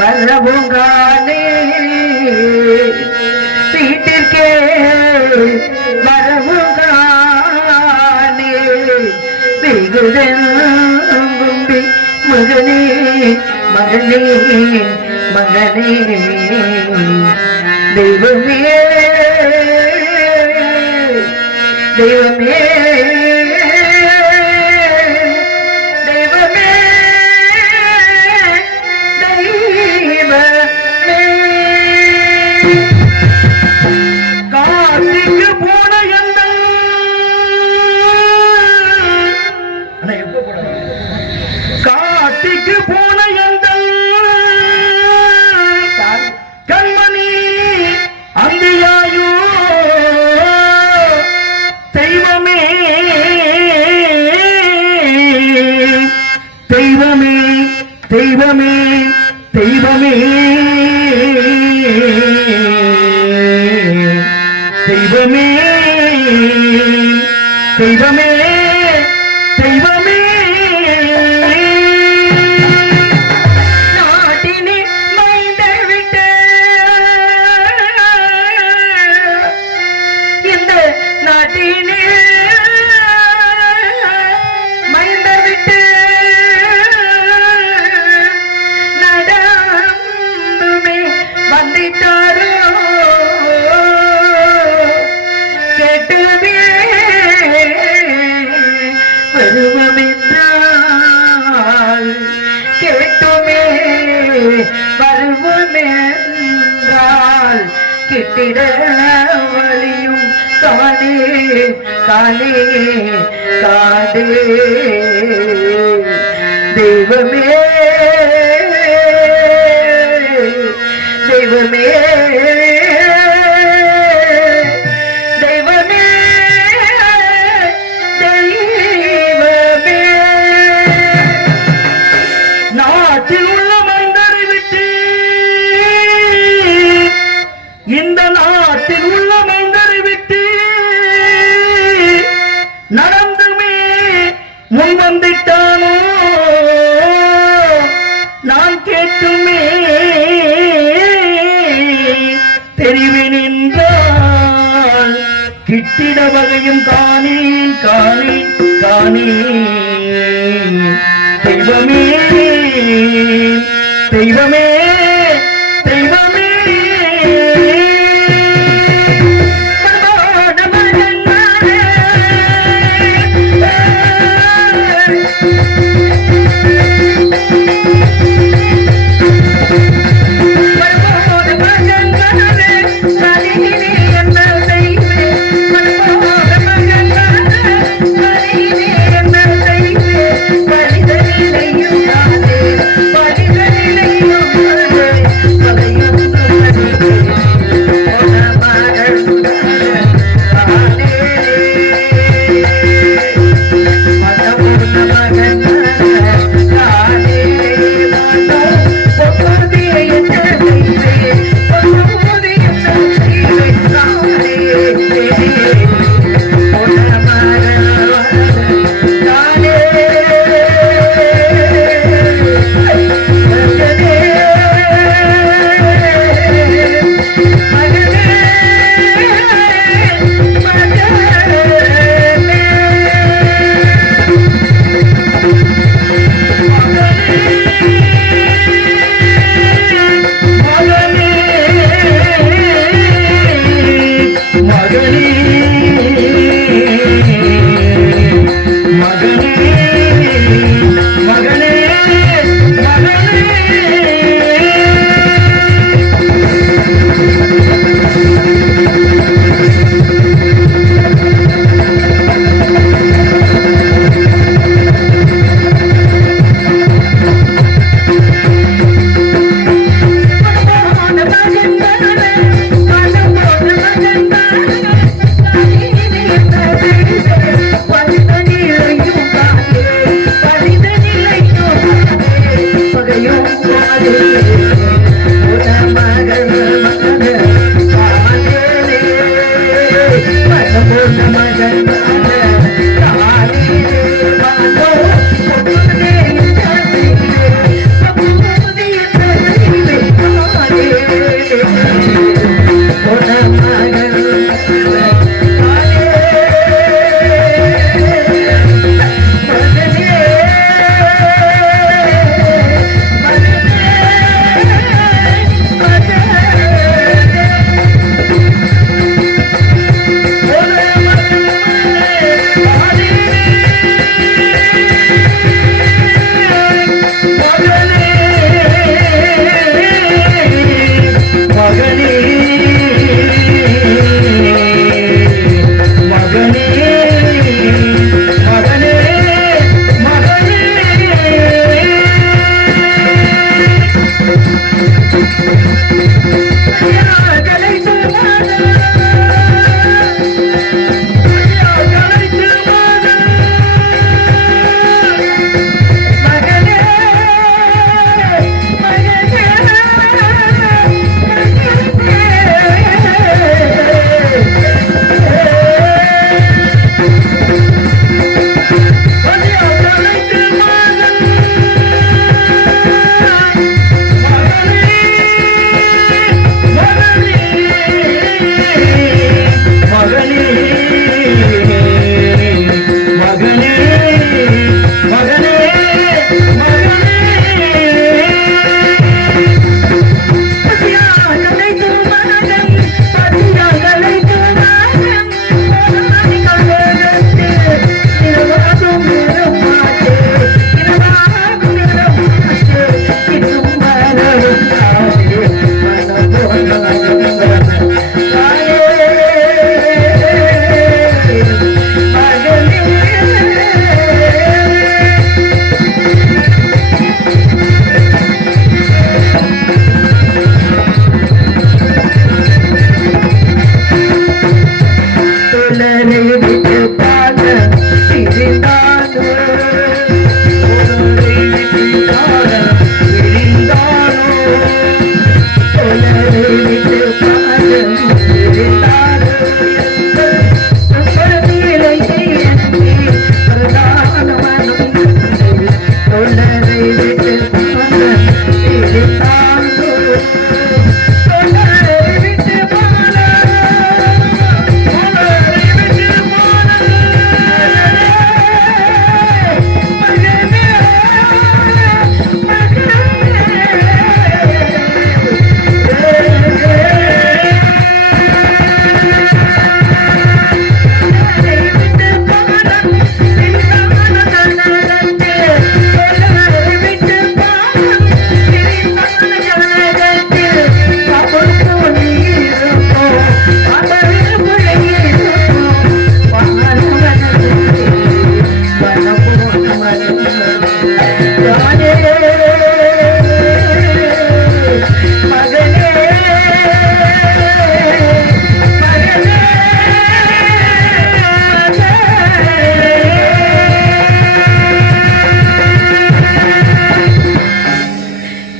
வரவுங்கானே வீட்டிற்கே வரவுங்கானே வெகுதெங்கும்பி மகனே மகனே மகனே தெய்வமே தெய்வமே கண்மணி அந்தியாயோ தெய்வமே தெய்வமே தெய்வமே தெய்வமே தெய்வமே தெய்வமே தெய்வமே வருவமென்றால் கிட்டிட வழியும் காணே காணே காடே தெய்வமே தெய்வமே இந்த நாட்டில் உள்ள மைந்தரை விட்டு நடந்துமே முன் வந்திட்டானோ நான் கேட்டுமே தெரிவேன் என்றால் கிட்டிட வகையும் காணேன் காணேன் காணேன் தெய்வமே தெய்வமே தெய்வமே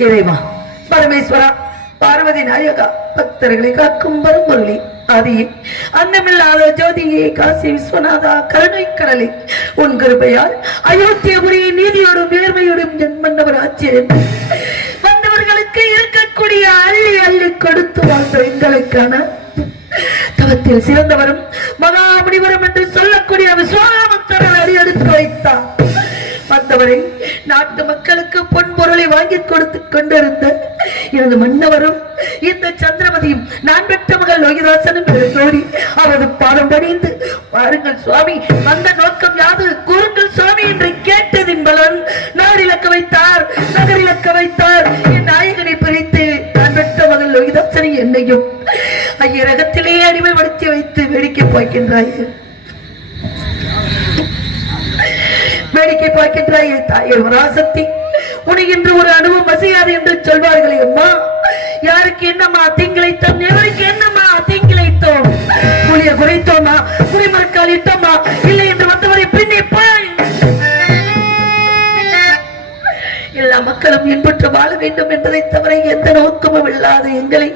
இறைவா பரமேஸ்வரா பார்வதி நாயகா பக்தர்களை காக்கும் பரம்பொருளே ஆதியே அன்னமில்லாத ஜோதியே காசி விஸ்வநாதா கருணை கடலை உன் கிருபையால் அயோத்தியபுரியை நீதியோடும் நேர்மையோடும் என் மன்னவர் ஆட்சியர் வந்தவர்களுக்கு இருக்கக்கூடிய அள்ளி அள்ளி கொடுத்து வாழ்ந்த எங்களுக்கான தவத்தில் சிறந்தவரும் மகாமுனிவரும் என்று சொல்லக்கூடிய விஸ்வாமித்திரர் அடி எடுத்து வைத்தார். வந்தவரை நாட்டு மக்களுக்கு பொன்பொருளை வாங்கி கொடுத்து கொண்டிருந்த எனது மன்னவரும் இந்த சந்திரமதியும் நான் பெற்ற மகள் லோகிதாசனும் ஜோடி அவரது பாடம் பணிந்து பாருங்கள் சுவாமி வந்த நோக்கம் யாது கூறுங்கள் சுவாமி என்று கேட்டதின் பலன் நாடிலக்க வைத்தார் நகரிலக்க வைத்தார். என் நாயகனை பிரித்து நான் பெற்ற மகள் லோகிதாசனை என்னையும் ஐயரகத்திலே அடிமைப்படுத்தி வைத்து வேடிக்கை பார்க்கின்றார்கள். வேடிக்கை பார்க்கின்றாய் தாயே வராசக்தி உனக்கு ஒரு அனுபவம் வசையாது என்று சொல்வார்களே அம்மா. யாருக்கு என்னம்மா தீங்கிழைத்தோம், எவருக்கு என்னம்மா தீங்கிழைத்தோம்? புளிய குறைத்தோமா, குடிமரக்கால் இட்டோமா, இல்லை என்று வந்தவரை பின்னே போய் எல்லா மக்களும் இன்புற்று வாழ வேண்டும் என்பதை தவிர எந்த நோக்கமும் இல்லாத எங்களை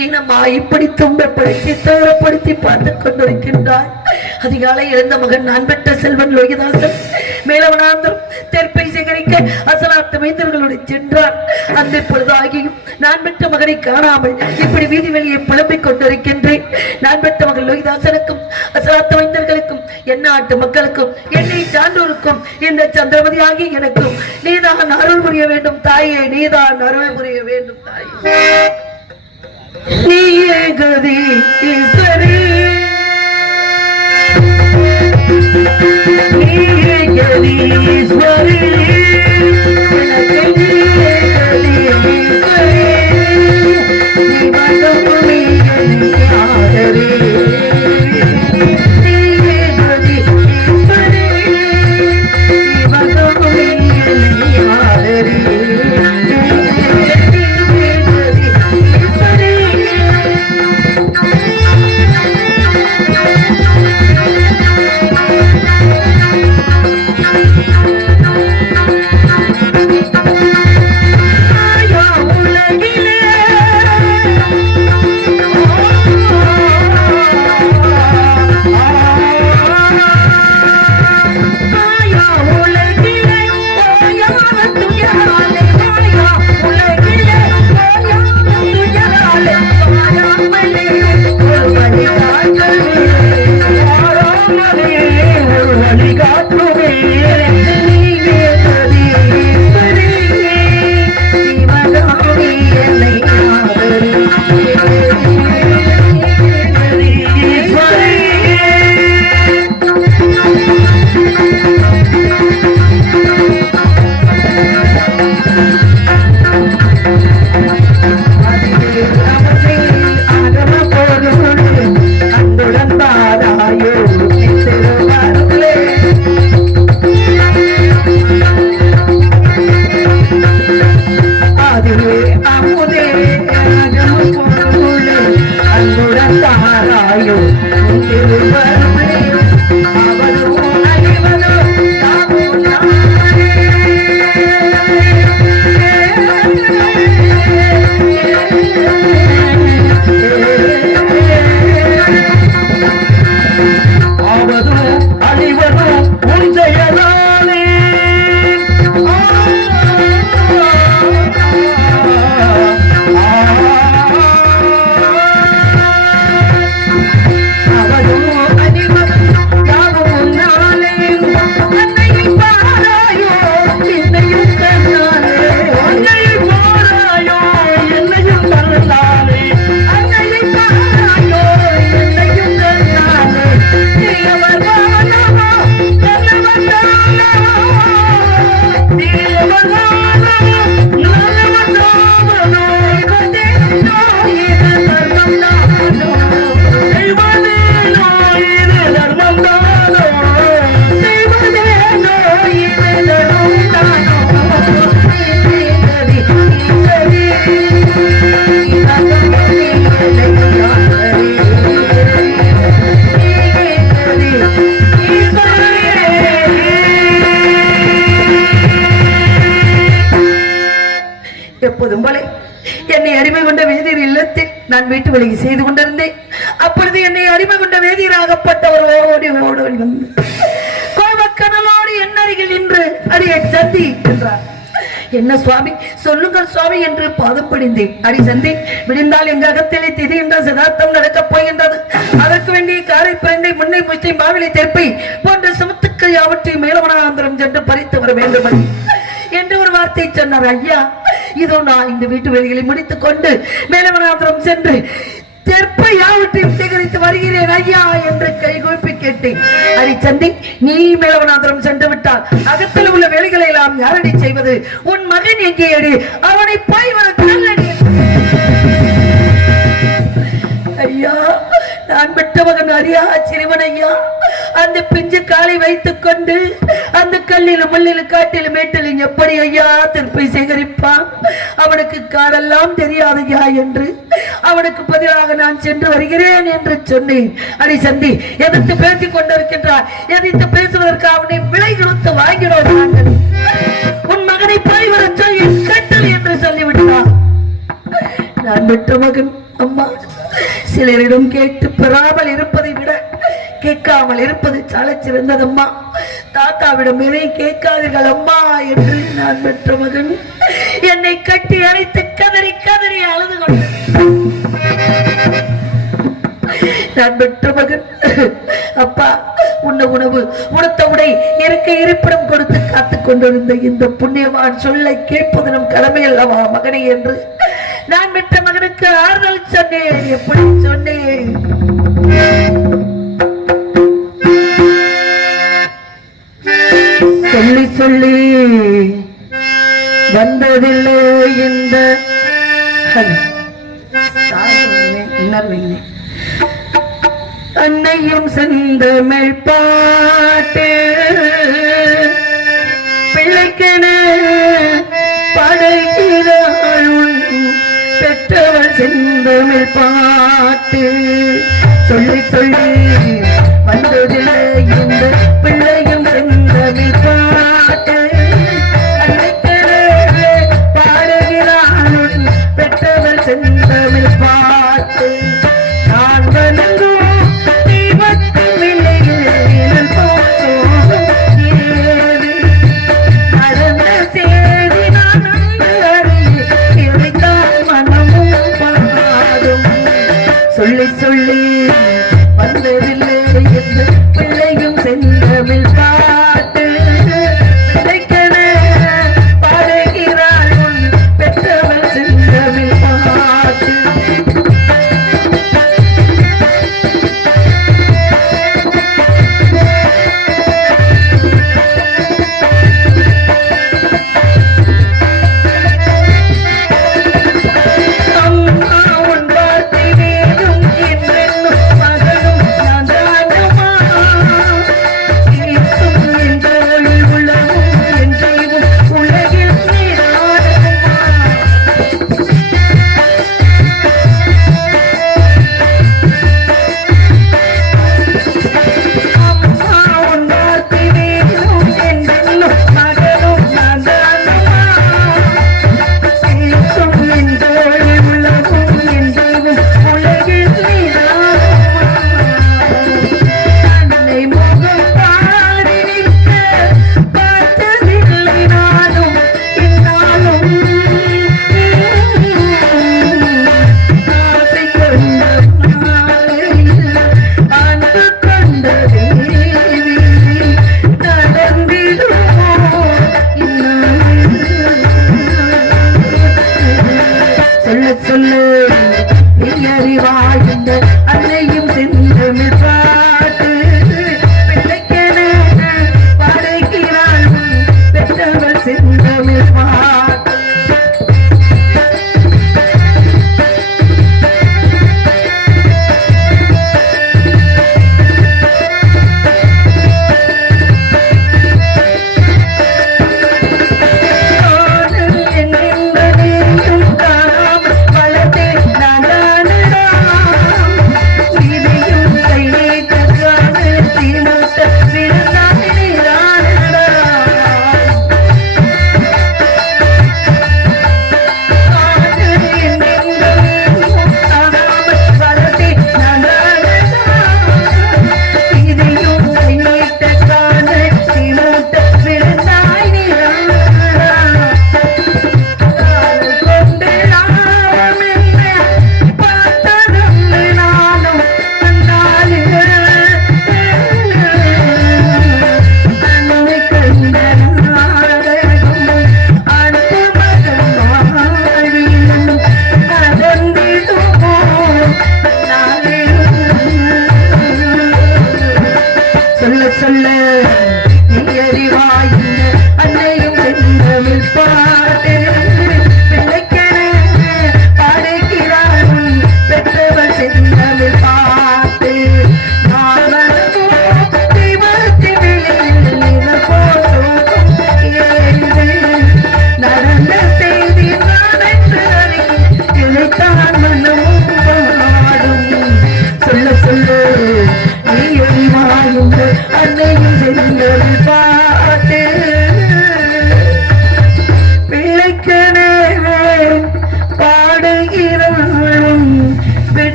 ஏனம்மா இப்படி துன்பப்படுத்தி தூரப்படுத்தி பார்த்துக் கொண்டிருக்கின்றார். அதிகாலை எழுந்த மகன் நான் பெற்ற செல்வன் லோகிதாசன் மேலவனாந்தரம் தெற்பை சேகரிக்க அசலாத்து மைந்தர்களுடன் சென்றார். அந்த பொழுதாகியும் நான் பெற்ற மகனை காணாமல் இப்படி வீதி வெளியே புலம்பிக் கொண்டிருக்கின்றேன். நான் பெற்ற மகன் லோகிதாசனுக்கும் அசலாத்து மைந்தர்களுக்கும் என் நாட்டு மக்களுக்கும் என்னை சான்றோருக்கும் இந்த சந்திரமதி ஆகி எனக்கும் நீதான் அருள் புரிய வேண்டும் தாயே, நீதான் அருள் புரிய வேண்டும் தாயே. நீயே கதி ஈஸ்வரி, நீயே கதி ஈஸ்வரி, நீயே கதி ஈஸ்வரி, சிவகமுனி ஆதரே. நீயே கதி ஈஸ்வரி, சிவகமுனி ஆதரே. உலகிலே ஓயாத துயராலே எப்போதும் போல என்னை அடிமை கொண்ட வேதியர் இல்லத்தில் நான் வீட்டு வேலையை செய்து கொண்டிருந்தேன். அப்பொழுது என்னை அடிமை கொண்ட வேதியராகப்பட்டவர் ஓடி வந்து கோபக்கனலோடு என் அருகில் நின்று அடியை சந்தி என்றார். என்ன சுவாமி சொல்லுங்கள் சுவாமி என்று பாதம் பணிந்தேன். அடி சந்தி, விடிந்தால் எங்க அகத்திலே திதி என்ற சதார்த்தம் நடக்கப் போகின்றது. அதற்கு வேண்டிய காரை பிறந்தை முன்னை முச்சை மாவிலை தெற்பை போன்ற சமத்துக்கள் யாவற்றையும் மேலவனாந்திரம் சென்று பறித்து வர வேண்டும் என்று ஒரு வார்த்தை சொன்னார். ஐயா, இதோ நான் இந்த வீட்டு வேலைகளை முடித்துக் கொண்டு மேலவனாந்திரம் சென்று தெற்பை யாவற்றையும் சேகரித்து வருகிறேன் ஐயா என்று கைகூப்பி கேட்டேன். அடி சந்தி, நீ மேலவனாந்திரம் சென்று விட்டால் அகத்தில் உள்ள வேலைகளை எல்லாம் யாரடி செய்வது? உன் மகன் எங்கே அடி? அவனை போய் வர நல்லடி. ஐயா, நான் பெற்ற மகன் அறியா சிறுவன் ஐயா. அந்த பிஞ்சு காலை வைத்துக் கொண்டு அந்த கல்லிலும் முள்ளிலும் காட்டிலும் மேட்டிலும் எப்படி ஐயா திருப்பி சேகரிப்பான்? அவனுக்கு காலெல்லாம் தெரியாது ஐயா என்று அவனுக்கு பதிலாக நான் சென்று வருகிறேன் என்று சொன்னேன். அடி சந்தி, எதிர்த்து பேசிக் கொண்டிருக்கின்றார். எதிர்த்து பேசுவதற்கு அவனை விலை கொடுத்து வாங்கினோம். உன் மகனை போய் வர சொல் என் கட்டளை என்று சொல்லிவிட்டார். நான் பெற்ற மகன் அம்மா, சிலரிடம் கேட்டு பெறாமல் இருப்பதை விட கேட்காமல் இருப்பது சால சிறந்ததம்மா. தாத்தாவிடம் எதையும் கேட்காதீர்கள் அம்மா என்று நான் பெற்ற மகன் என்னை கட்டி அணைத்து கதறி கதறி அழுது கொண்டேன். நான் பெற்ற மகன், அப்பா, உண்ண உணவு உடுத்த உடை இருக்க இருப்பிடம் கொடுத்து காத்துக் கொண்டிருந்த இந்த புண்ணியவான் சொல்லை கேட்பது நம் கடமை அல்லவா மகனே என்று நான் பெற்ற மகனுக்கு ஆறுதல் சொன்னேன். எப்படி சொன்னேன்? சொல்லி சொல்லி வந்ததில்லை இந்த அன்னையும் செந்தமிழ் பாட்டு பிள்ளைக்கென படைகிறாள் பெற்றவள் செந்தமிழ் பாட்டு. சொல்லி சொல்லி வந்ததில்லை இந்த பிள்ளையும் செந்தமிழ் பாட்டு பாடுகிறாள் பெற்றவள் செந்தமிழ் பாட்டு. நான் வணங்கும் தீபத்தின் விலையில் நடந்த சேரி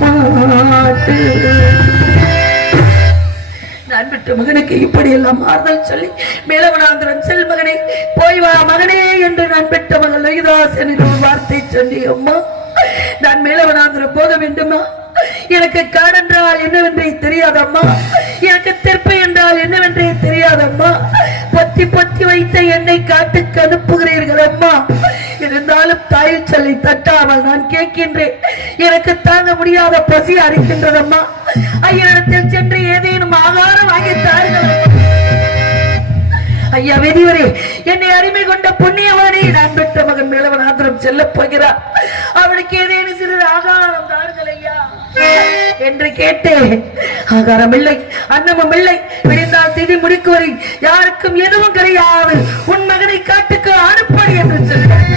பாட்டு. நான் பெற்ற மகனுக்கு இப்படி எல்லாம் ஆறுதல் சொல்லி மேலவனாந்திரன் செல் மகனே போய் வா மகனே என்று நான் பெற்ற மகள் லோகிதாசன் ஒரு வார்த்தை சொல்லி அம்மா நான் மேலவனாந்திரம் போக வேண்டுமா? எனக்கு காடு என்றால் என்னவென்றே தெரியாதம்மா, எனக்கு தெற்பை என்றால் என்னவென்றே தெரியாதம்மா. பொத்தி பொத்தி வைத்த என்னை காட்டுக்கு அனுப்புகிறீர்கள் அம்மா. இருந்தாலும் தாயில் சொல்லி தட்டாமல் நான் கேட்கின்றேன். எனக்கு தாங்க முடியாத பசி அரிக்கின்றதம்மா. ஐயனிடத்தில் சென்று ஏதேனும் ஆகாரம் வாங்கி தாருங்கள். ஐயா வெதிவரே, என்னை அருமை கொண்ட புண்ணியவானே, நான் பெற்ற மகன் மேலவனாந்திரம் செல்ல போகிறார். அவனுக்கு ஏதேனும் சிறிது ஆகாரம் தாருங்கள் ஐயா என்று கேட்டேன். ஆகாரம் இல்லை, அன்னமும் இல்லை. விடிந்தால் திதி முடிக்கு வரை யாருக்கும் எதுவும் கிடையாது. உன் மகனை காட்டுக்கு அனுப்படி என்று சொன்னார்.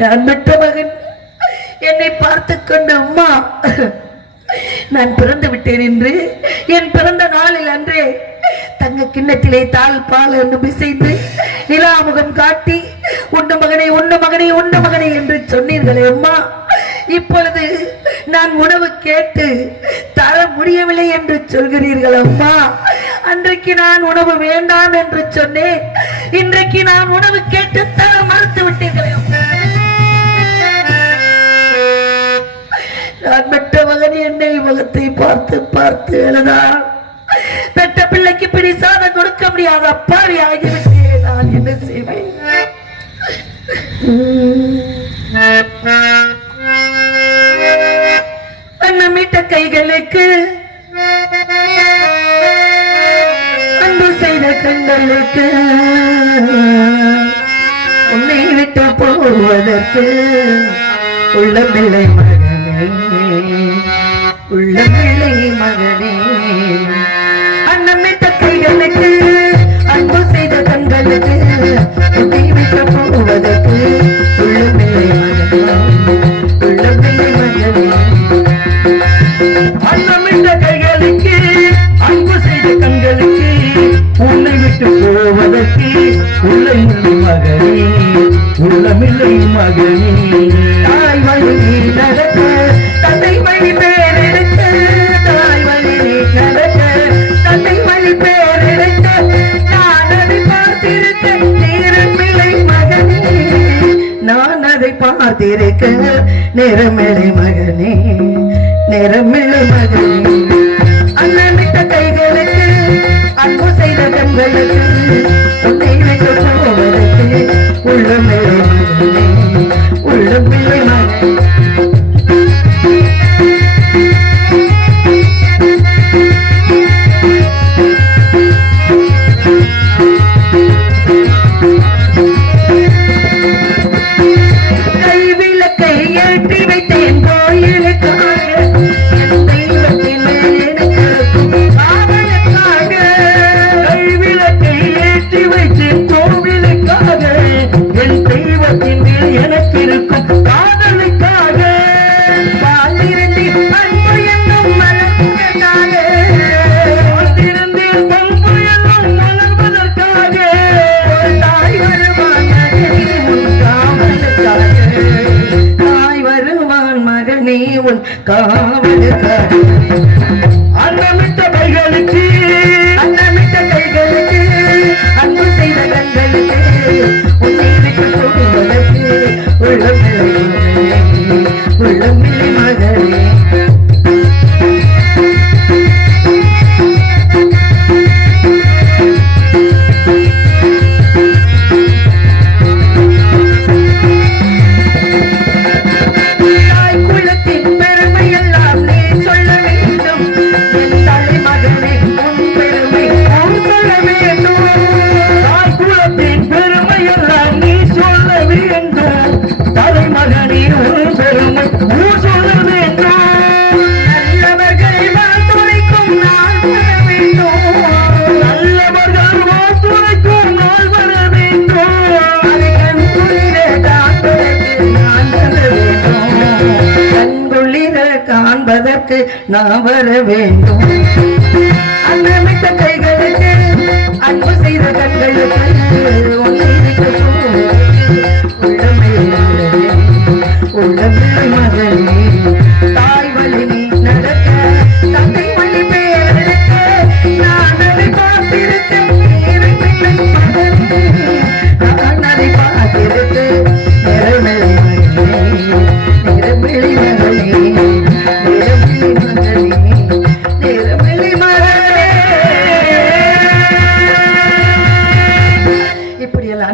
நான் பெற்ற மகன் என்னை பார்த்து கொண்டு அம்மா நான் பிறந்து விட்டேன் என்று என் பிறந்த நாளில் அன்றே தங்க கிண்ணத்திலே தாள் பால் என்று பிசைந்து நிலாமுகம் காட்டி உண்ட மகனை உண்ட மகனை உண்ட மகனை என்று சொன்னீர்களே அம்மா. இப்பொழுது நான் உணவு கேட்டு தர முடியவில்லை என்று சொல்கிறீர்கள் அம்மா. அன்றைக்கு நான் உணவு வேண்டாம் என்று சொன்னேன், இன்றைக்கு நான் உணவு கேட்டு தர மறுத்து விட்டீர்களே அம்மா. நான் பெற்ற மகன் என்னை முகத்தை பார்த்து பார்த்து எழுதான். பெற்ற பிள்ளைக்கு பிடி சாதம் கொடுக்க முடியாத அப்பாவி ஆகிவிட்டேன். நான் என்ன செய்வேன்? அன்னமிட்ட கைகளுக்கு அன்பு செய்த கண்களுக்கு உன்னை விட்டு போவதற்கு உள்ளமில்லை மகனே, உள்ளமில்லை மகனே. அன்னமிட்ட கைகளுக்கு அன்பு செய்த கண்களுக்கு உன்னை விட்டு போவதற்கு உள்ளமில்லை மகனே, உள்ளமில்லை மகனே. அன்னமிட்ட கைகளுக்கு அன்பு செய்த கண்களுக்கு உன்னை விட்டு போவதற்கு உள்ளமில்லை மகனே, உள்ளமில்லை மகனே. தாய் வழி நடக்க தந்தை வழி பேர் எடுக்க, தாய் வழி நடக்க தந்தை வழி பேர் எடுக்க, நான் அதை பார்த்திருக்க நேரமில்லை மகனே, நான் அதை பார்த்திருக்க நேரமில்லை மகனே, நேரமில்லை மகனே. அன்னமிட்ட கைகளுக்கு அன்பு செய்த கண்களுக்கு உன்னை விட்டு போவதற்கு உள்ளமில்லை மகனே, உள்ளமில்லை மகனே. கைவிளக்கை ஏற்றி வைத்தேன் கோயிலுக்காக, என் தெய்வத்தின் மேலெடுக்கும் காவலுக்காக. கைவிளக்கை ஏற்றி வைத்தேன் கோவிலுக்காக, என் தெய்வத்தின் மேல் எனக்கு இருக்கும் காதலுக்காக. வாழ்ந்திருந்தி அன்பு என்னும் மலர்வதற்காக, வாழ்ந்திருந்தேன் பண்பு என்னும் மலர்வதற்காக. தாய் வருவான் மகனே உன் காவலுக்காக, தாய் வருவான் மகனே உன் காவலுக்காக. அன்னமிட்ட கைகளுக்கு அன்னமிட்ட கைகளுக்கு அன்பு செய்த கண்களுக்கு உன்னை விட்டு போவதற்கு உள்ளமில்லை மகனே, உள்ளமில்லை மகனே. தாய் குலத்தின் பெருமை எல்லாம் நீ சொல்ல வேண்டும், என் தலைமகனே உன் பெருமை உன் சொல்ல வேண்டும். தாய் குலத்தின் பெருமையெல்லாம் நீ சொல்ல வேண்டும், தலைமகனே உன் பெருமை ஊர் சொல்ல வேண்டும். நல்லவர்களை வாழ்த்துரைக்கும் நாள் வர வேண்டும், நல்லவர்கள் வாழ்த்துரைக்கும் நாள் வர வேண்டும். அதை கண்குளிர காண்பதற்கு நான் வர வேண்டும், கண்குளிர காண்பதற்கு நான் வர வேண்டும். அன்னமிட்ட கைகளுக்கு அன்பு செய்த கண்களுக்கு உன்னை விட்டு போவதற்கு உள்ளமில்லை மகனே, உள்ளமில்லை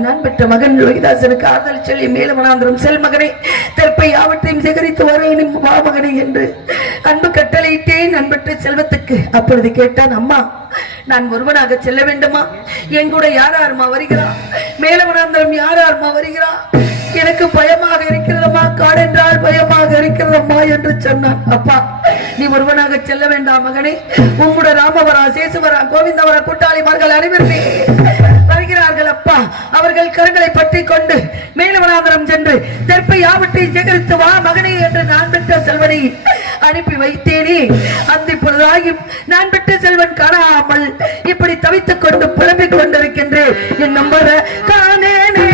நான் பெற்ற மகன் லோகிதாசனுக்கு ஆறுதல் சொல்லி மேலமனாந்திரம் செல் மகனே தெற்பை யாவற்றையும் சேகரித்து வரையினும் வா மகனே என்று அன்பு கட்டளையிட்டேன். நான் பெற்ற செல்வத்துக்கு அப்பொழுது கேட்டான், அம்மா நான் ஒருவனாக செல்ல வேண்டுமா? என் கூட யாராருமா வருகிறா? மேலமனாந்திரம் யாராருமா வருகிறா? எனக்கு பயமாக இருக்கிறதம்மா, காடென்றால் பயமாக இருக்கிறதம்மா என்று சொன்னான். அப்பா நீ ஒருவனாக செல்ல வேண்டாம் மகனே, உம்முடைய ராமவரா, சேசுவரா, கோவிந்தவரா கூட்டாளிமார்கள் அனைவருமே வருகிறார்கள். அப்பா அவர்கள் கரங்களை பற்றி கொண்டு மேலவனாந்திரம் சென்று தெற்பை யாவற்றை சேகரித்து வா மகனே என்று நான் பெற்ற செல்வனை அனுப்பி வைத்தேனே. அந்த பொழுதாயும் நான் பெற்ற செல்வன் காணாமல் இப்படி தவித்துக் கொண்டு புலம்பிக் கொண்டிருக்கின்றேன். என் நம்பர காணேனே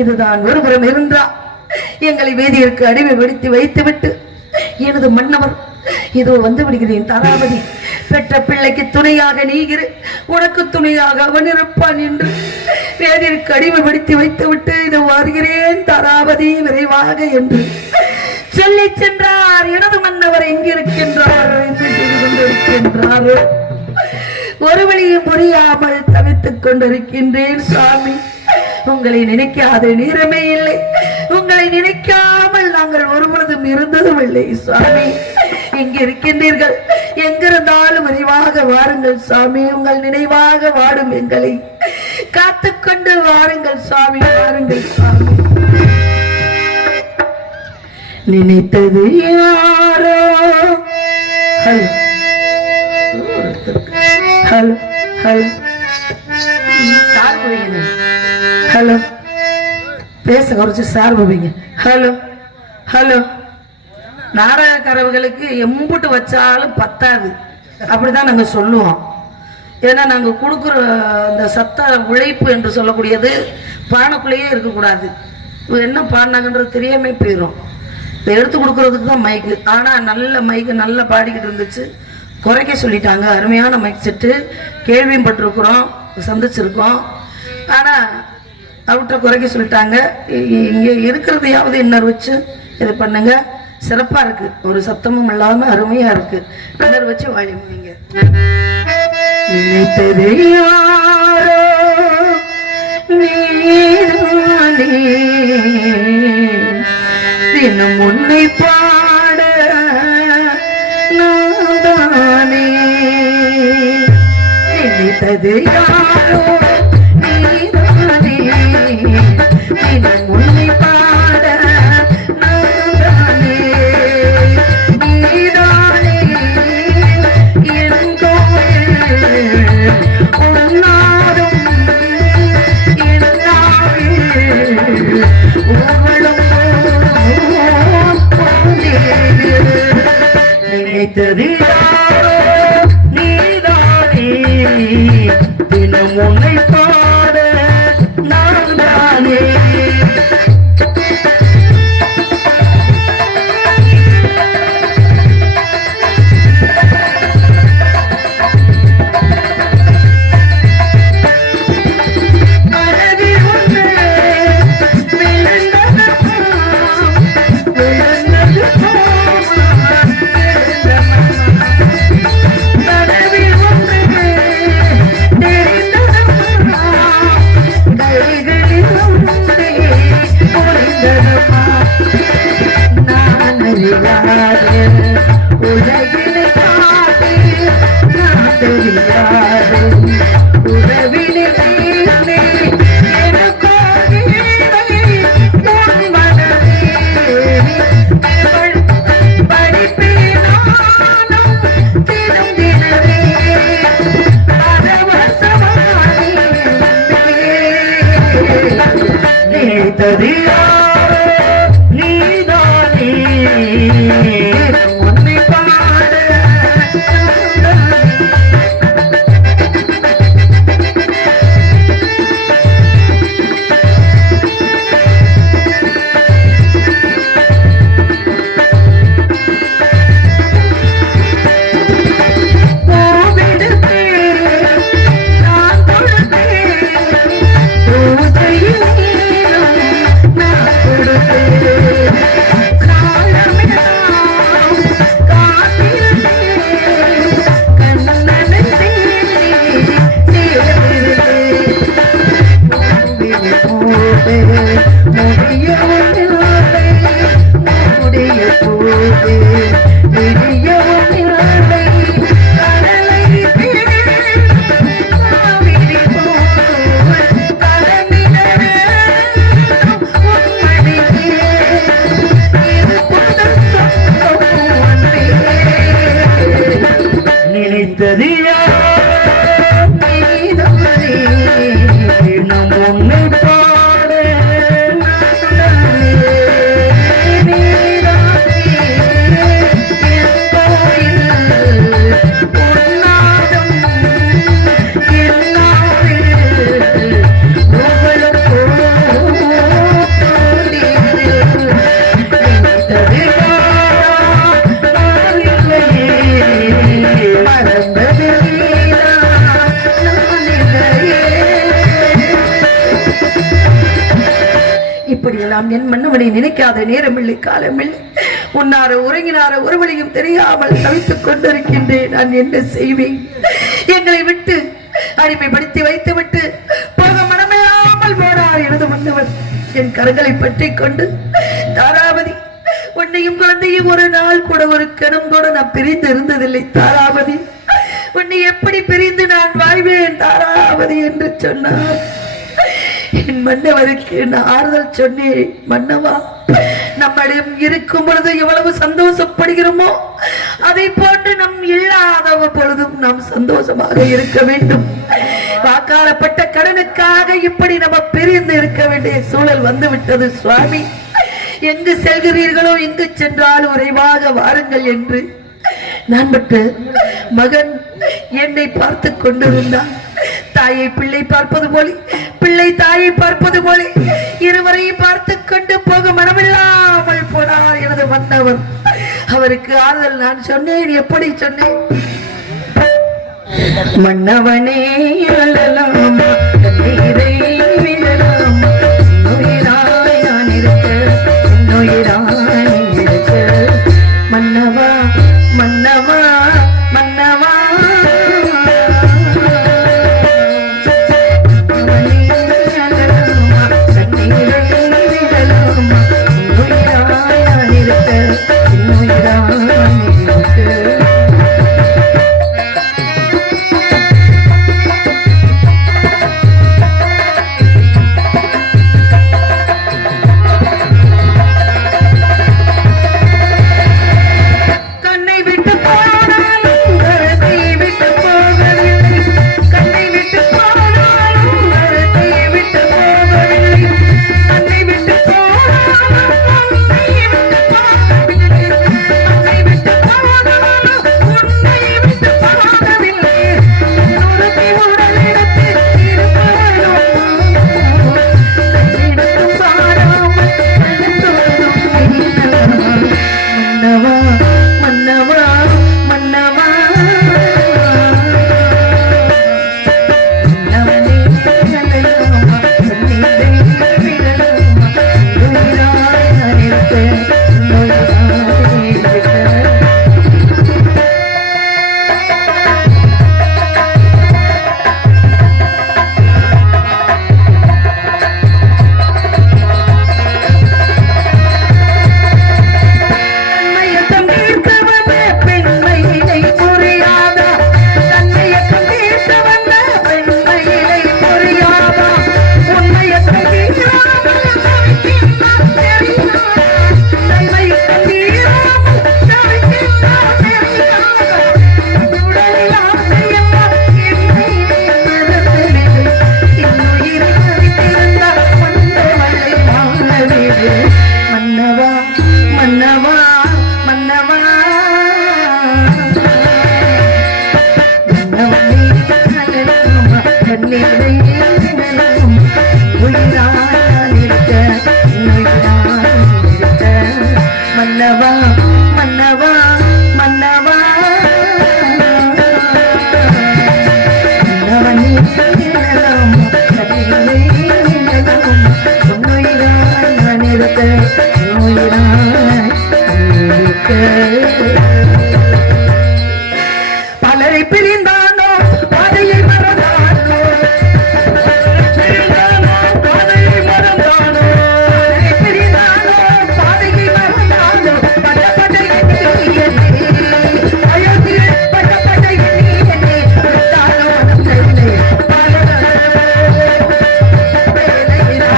இதுதான் ஒருபுறம் இருந்தால் எங்களை வேதியிற்கு அடிமை வெடித்து வைத்துவிட்டு எனது மன்னவர் இதோ வந்து விடுகிறேன். தாராபதி பெற்ற பிள்ளைக்கு துணையாக நீ இரு, உனக்கு துணையாக அவன் இருப்பான் என்று வேதியிற்கு அடிமை வெடித்து வைத்துவிட்டு இதோ வருகிறேன் தாராபதி விரைவாக என்று சொல்லி சென்றார். எனது மன்னவர் எங்கிருக்கின்றார் என்று செய்து கொண்டிருக்கின்றாரோ ஒரு வழியும் புரியாமல் தவித்துக் கொண்டிருக்கின்றேன். சுவாமி உங்களை நினைக்காத நேரமே இல்லை, உங்களை நினைக்காமல் நாங்கள் ஒருபொழுதும் இருந்ததும் இல்லை. சுவாமி எங்க இருக்கின்றீர்கள்? எங்கிருந்தாலும் விரைவாக வாருங்கள் சுவாமி, உங்கள் நினைவாக வாடும் எங்களை காத்துக்கொண்டு வாருங்கள் சுவாமி, வாருங்கள் சுவாமி. நினைத்தது யாரோ ஹலோ ஹலோ ஹலோ ஹலோ பேச குறைச்சு சார் போவீங்க. ஹலோ ஹலோ நாடக கரவுகளுக்கு எம்புட்டு வச்சாலும் பத்தாது, அப்படிதான் நாங்க சொல்லுவோம். ஏன்னா நாங்க கொடுக்குற இந்த சத்த உழைப்பு என்று சொல்லக்கூடியது பானைக்குள்ளேயே இருக்கக்கூடாது. என்ன பாடினாங்கன்றது தெரியாம போயிடும். இதை எடுத்து கொடுக்கறதுக்கு தான் மைக்கு. ஆனா நல்ல மைக்கு நல்லா பாடிக்கிட்டு இருந்துச்சு, குறைக்க சொல்லிட்டாங்க. அருமையான மைக் செட்டு கேள்வியும் பட்டிருக்கிறோம், சந்திச்சிருக்கோம். ஆனா அவர்கிட்ட குறைக்க சொல்லிட்டாங்க. இங்க இருக்கிறதையாவது இன்னர் வச்சு இது பண்ணுங்க, சிறப்பா இருக்கு, ஒரு சத்தமும் இல்லாம அருமையா இருக்கு. இன்னர் வச்சு வாழி முடிங்க. நினைத்தது யாரோ நீ தினம் உன்னை பாட நானே. நினைத்தது யாரோ நீதானே, தினம் உன்னை பாட நானே. நீதானே என் கோயில் உன்னாரும் நினைத்தது யாரோ நீதானே, தினம் உன்னை பாட நான் தானே. அழகு ஒன்று விழுந்ததம்மா, இப்படியெல்லாம் என் மன்னவனை நினைக்காத நேரமில்லை, காலமில்லை. உன்னார உறங்கினார ஒரு வழியும் தெரியாமல் தவித்துக் கொண்டிருக்கின்றேன். நான் என்ன செய்வேன்? எங்களை விட்டு அடிமைப்படுத்தி வைத்து விட்டு போக மனமில்லாமல் போனார் எனது மன்னவன். என் கரங்களை பற்றி கொண்டு, தாராபதி, உன்னையும் குழந்தையும் ஒரு நாள் கூட ஒரு கணம் கூட நான் பிரிந்து இருந்ததில்லை தாராபதி. உன்னை எப்படி பிரிந்து நான் வாழ்வேன் தாராபதி என்று சொன்னார். என் மன்னவருக்கு நான் ஆறுதல் சொன்னேன். மன்னவா, நம்மிடம் இருக்கும் பொழுது எவ்வளவு சந்தோஷப்படுகிறோமோ அதை போன்று நம் இல்லாத பொழுதும் நாம் சந்தோஷமாக இருக்க வேண்டும். வாக்காளப்பட்ட கடனுக்காக இப்படி நம்ம பிரிந்து இருக்க வேண்டிய சூழல் வந்து விட்டது சுவாமி. எங்கு செல்கிறீர்களோ எங்கு சென்றாலும் விரைவாக வாருங்கள் என்று நான் பட்ட மகன் என்னை பார்த்து கொண்டிருந்தான். தாயை பிள்ளை பார்ப்பது போல, பிள்ளை தாயை பார்ப்பது போல இருவரையும் பார்த்து கொண்டு போக மனமில்லாமல் போனார் எனது மன்னவர். அவருக்கு ஆறுதல் நான் சொன்னேன். எப்படி சொன்னேன்? மன்னவனே அழலாம், தண்ணீரை விழலாம், உயிராய் நான் இருக்க, உயிராய் நீ இருக்க. மன்னவா மன்னவா மன்னவா, பலரை பிரிந்தானோ பாதையை மறந்தானோ, பாதையை மறந்தானோ, பிரிந்தானோ பாதையை மறந்தானோ, பட பட எண்ணி அயோத்தியை பட பட எண்ணி விட்டானோ வேலையிலா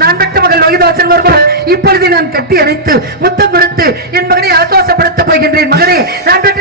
நான் பெற்ற மகள் லோகிதாசன் வருவார். இப்பொழுது நான் கட்டி அணைத்து முத்தம் கொடுத்து என் மகனை ஆசுவாசப்படுத்த போகின்றேன். மகனே, நான் பெற்ற